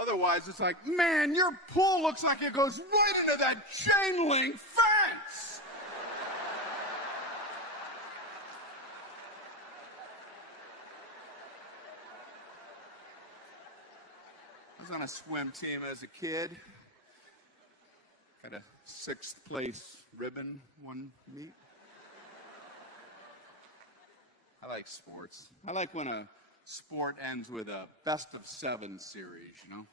Otherwise, it's like, man, your pool looks like it goes right into that chain link fence. I was on a swim team as a kid. Got a 6th place ribbon one meet. I like sports. I like when a sport ends with a best-of-7 series, you know?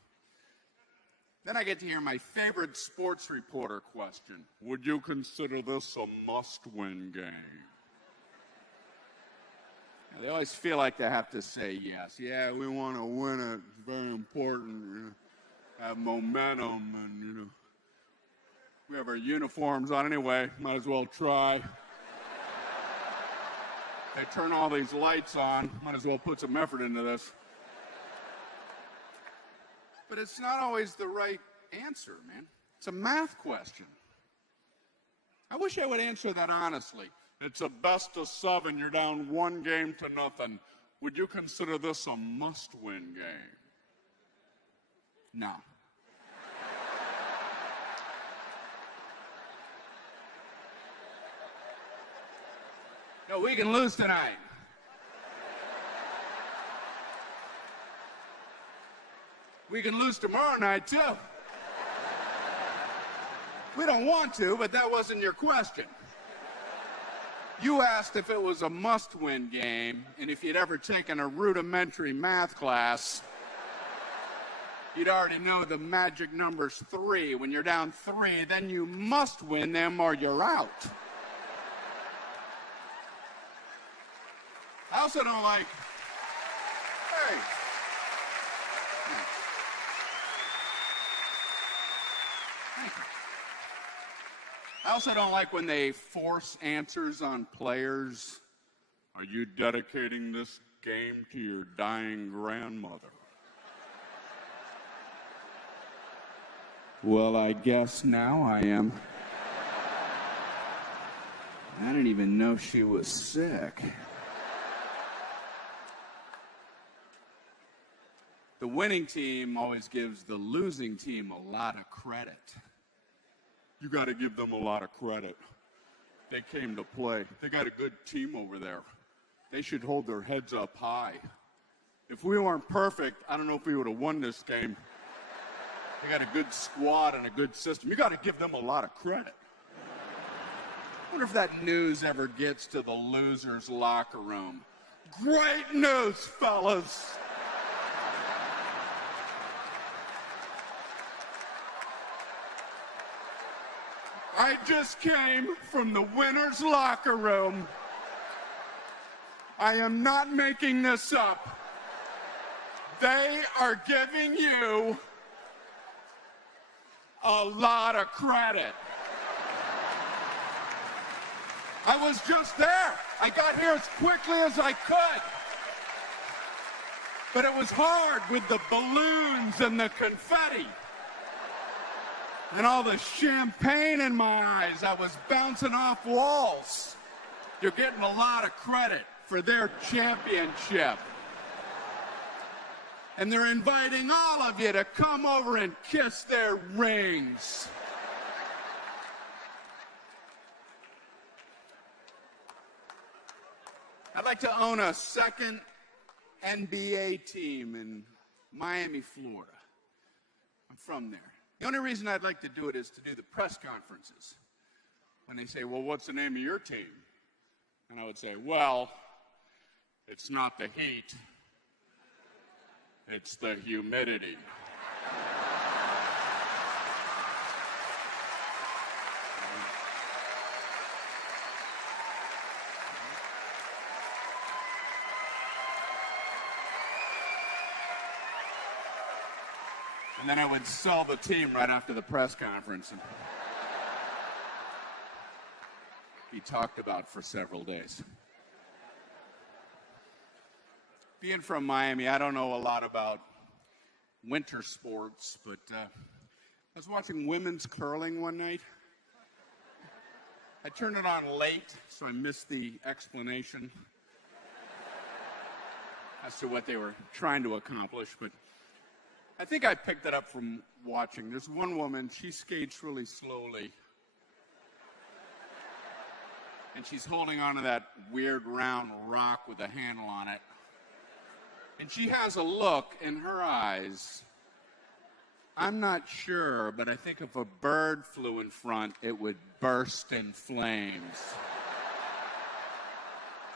Then I get to hear my favorite sports reporter question. Would you consider this a must-win game? And they always feel like they have to say yes. Yeah, we want to win it. It's very important. You know, have momentum, and, you know, we have our uniforms on anyway. Might as well try. They turn all these lights on. Might as well put some effort into this. But it's not always the right answer, man. It's a math question. I wish I would answer that honestly. It's a best-of-7. You're down 1-0. Would you consider this a must-win game? No. No, we can lose tonight. We can lose tomorrow night, too. We don't want to, but that wasn't your question. You asked if it was a must-win game, and if you'd ever taken a rudimentary math class, you'd already know the magic number's 3. When you're down 3, then you must win them or you're out. I also don't like, hey. Thank you. I also don't like when they force answers on players. Are you dedicating this game to your dying grandmother? Well, I guess now I am. I didn't even know she was sick. The winning team always gives the losing team a lot of credit. You got to give them a lot of credit. They came to play. They got a good team over there. They should hold their heads up high. If we weren't perfect, I don't know if we would have won this game. They got a good squad and a good system. You got to give them a lot of credit. I wonder if that news ever gets to the losers' locker room. Great news, fellas. I just came from the winner's locker room. I am not making this up. They are giving you a lot of credit. I was just there. I got here as quickly as I could. But it was hard with the balloons and the confetti. And all the champagne in my eyes. I was bouncing off walls. You're getting a lot of credit for their championship. And they're inviting all of you to come over and kiss their rings. I'd like to own a second NBA team in Miami, Florida. I'm from there. The only reason I'd like to do it is to do the press conferences. When they say, well, what's the name of your team? And I would say, well, it's not the heat. It's the humidity. And then I would sell the team right after the press conference. And be talked about for several days. Being from Miami, I don't know a lot about winter sports, but I was watching women's curling one night. I turned it on late, so I missed the explanation as to what they were trying to accomplish, but I think I picked it up from watching. There's one woman, she skates really slowly. And she's holding onto that weird round rock with a handle on it. And she has a look in her eyes. I'm not sure, but I think if a bird flew in front, it would burst in flames.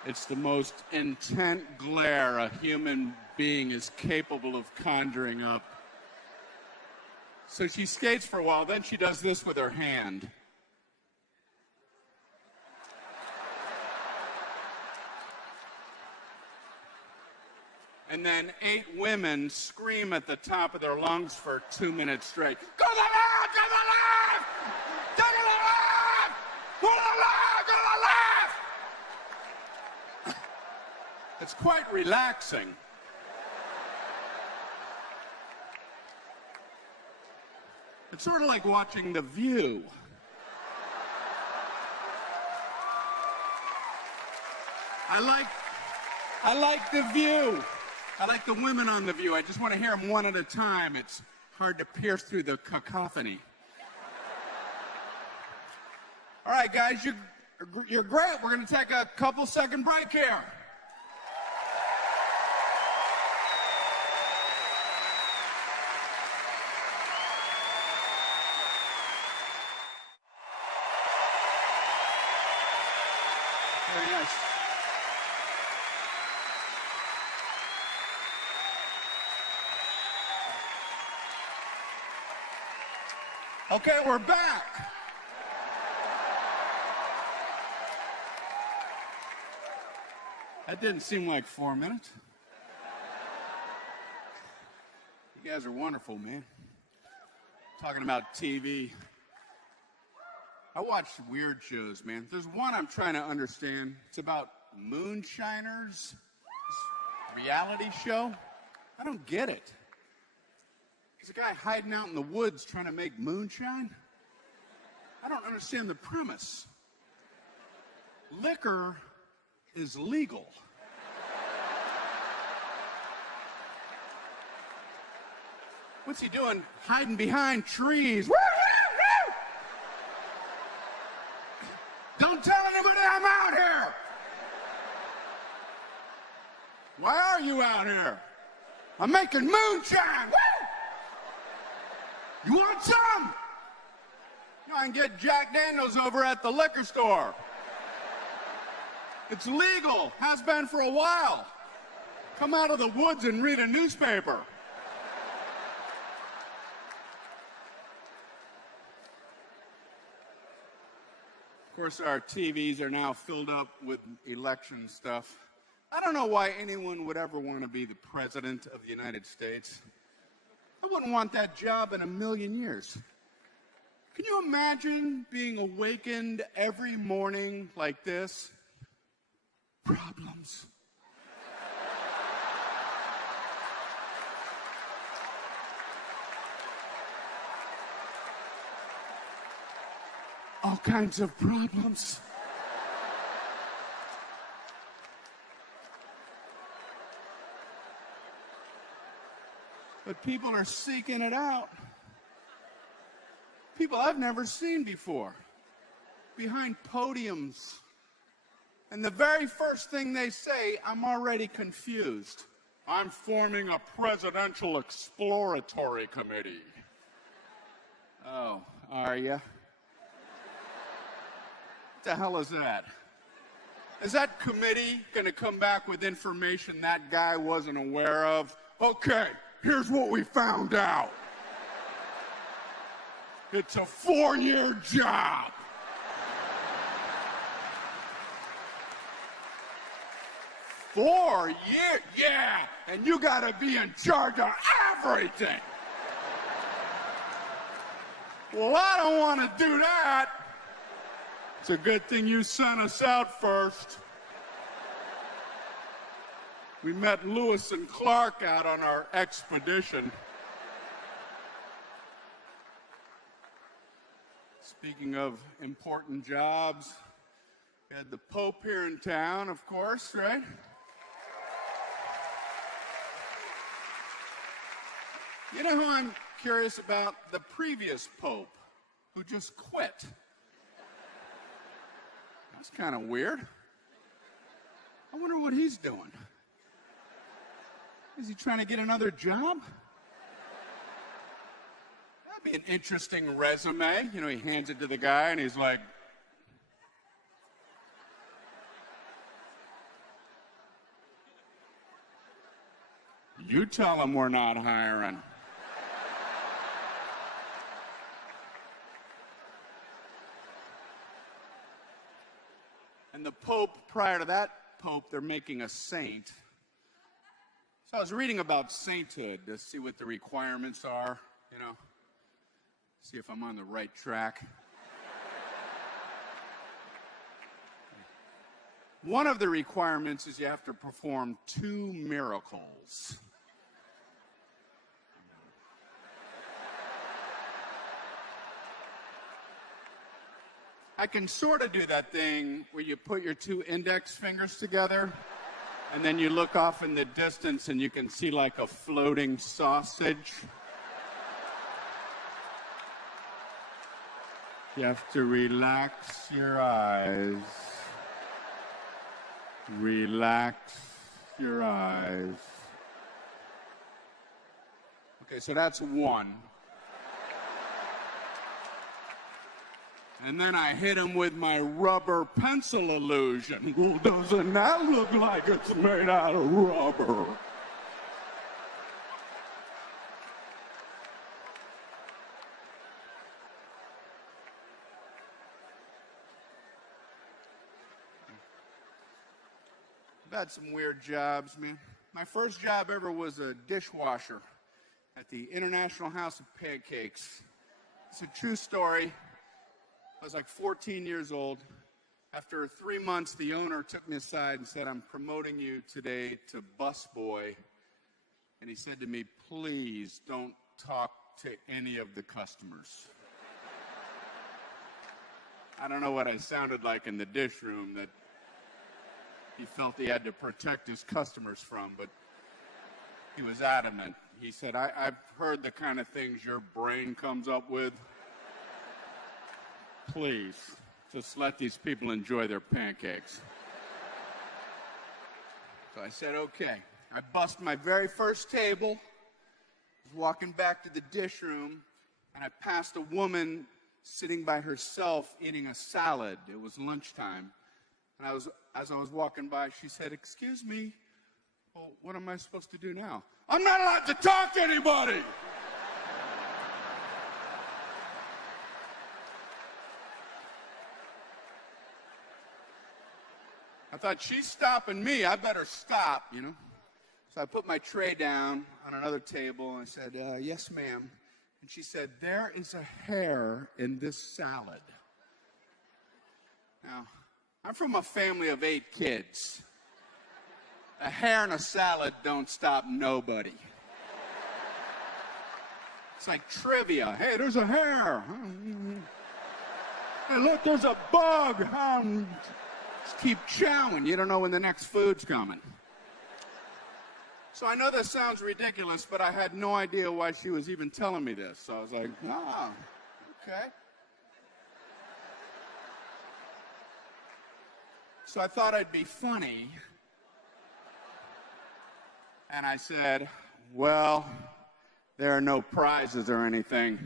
It's the most intent glare a human being is capable of conjuring up. So she skates for a while, then she does this with her hand. And then 8 women scream at the top of their lungs for 2 minutes straight. Go to the left! Go to the left! Go to the left! Go to the left! Go to the left! It's quite relaxing. It's sort of like watching The View. I like The View. I like the women on The View. I just want to hear them one at a time. It's hard to pierce through the cacophony. All right, guys, you're great. We're going to take a couple-second break here. Very nice. Okay, we're back. That didn't seem like 4 minutes. You guys are wonderful, man. Talking about TV. I watch weird shows, man. There's one I'm trying to understand. It's about moonshiners. This reality show. I don't get it. There's a guy hiding out in the woods trying to make moonshine. I don't understand the premise. Liquor is legal. What's he doing? Hiding behind trees. Woo, woo, woo! Don't tell anybody I'm out here. Why are you out here? I'm making moonshine. Woo! You want some? You know, I can get Jack Daniels over at the liquor store. It's legal. Has been for a while. Come out of the woods and read a newspaper. Of course, our TVs are now filled up with election stuff. I don't know why anyone would ever want to be the president of the United States. I wouldn't want that job in a million years. Can you imagine being awakened every morning like this? Problems. All kinds of problems. But people are seeking it out. People I've never seen before. Behind podiums. And the very first thing they say, I'm already confused. I'm forming a presidential exploratory committee. Oh, are you? What the hell is that? Is that committee going to come back with information that guy wasn't aware of? Okay, here's what we found out. It's a 4-year job. Four years? Yeah, and you got to be in charge of everything. Well, I don't want to do that. It's a good thing you sent us out first. We met Lewis and Clark out on our expedition. Speaking of important jobs, we had the Pope here in town, of course, right? You know who I'm curious about? The previous pope, who just quit. That's kind of weird. I wonder what he's doing. Is he trying to get another job? That'd be an interesting resume. You know, he hands it to the guy and he's like, you tell him we're not hiring. And the Pope, prior to that Pope, they're making a saint. So I was reading about sainthood to see what the requirements are, you know, see if I'm on the right track. One of the requirements is you have to perform 2 miracles. I can sort of do that thing where you put your 2 index fingers together and then you look off in the distance and you can see like a floating sausage. You have to relax your eyes. Relax your eyes. Okay, so that's one. And then I hit him with my rubber pencil illusion. Well, doesn't that look like it's made out of rubber? I've had some weird jobs, man. My first job ever was a dishwasher at the International House of Pancakes. It's a true story. I was like 14 years old. After 3 months, the owner took me aside and said, I'm promoting you today to busboy. And he said to me, please don't talk to any of the customers. I don't know what I sounded like in the dish room that he felt he had to protect his customers from, but he was adamant. He said, I've heard the kind of things your brain comes up with. Please, just let these people enjoy their pancakes. So I said, okay. I bust my very first table, was walking back to the dish room, and I passed a woman sitting by herself eating a salad. It was lunchtime. And as I was walking by, she said, excuse me, well, what am I supposed to do now? I'm not allowed to talk to anybody! I thought, she's stopping me, I better stop, you know? So I put my tray down on another table and I said, yes, ma'am. And she said, there is a hair in this salad. Now, I'm from a family of 8 kids. A hair in a salad don't stop nobody. It's like trivia. Hey, there's a hair. Hey, look, there's a bug. Just keep chowing. You don't know when the next food's coming. So I know this sounds ridiculous, but I had no idea why she was even telling me this. So I was like, oh, okay. So I thought I'd be funny. And I said, well, there are no prizes or anything.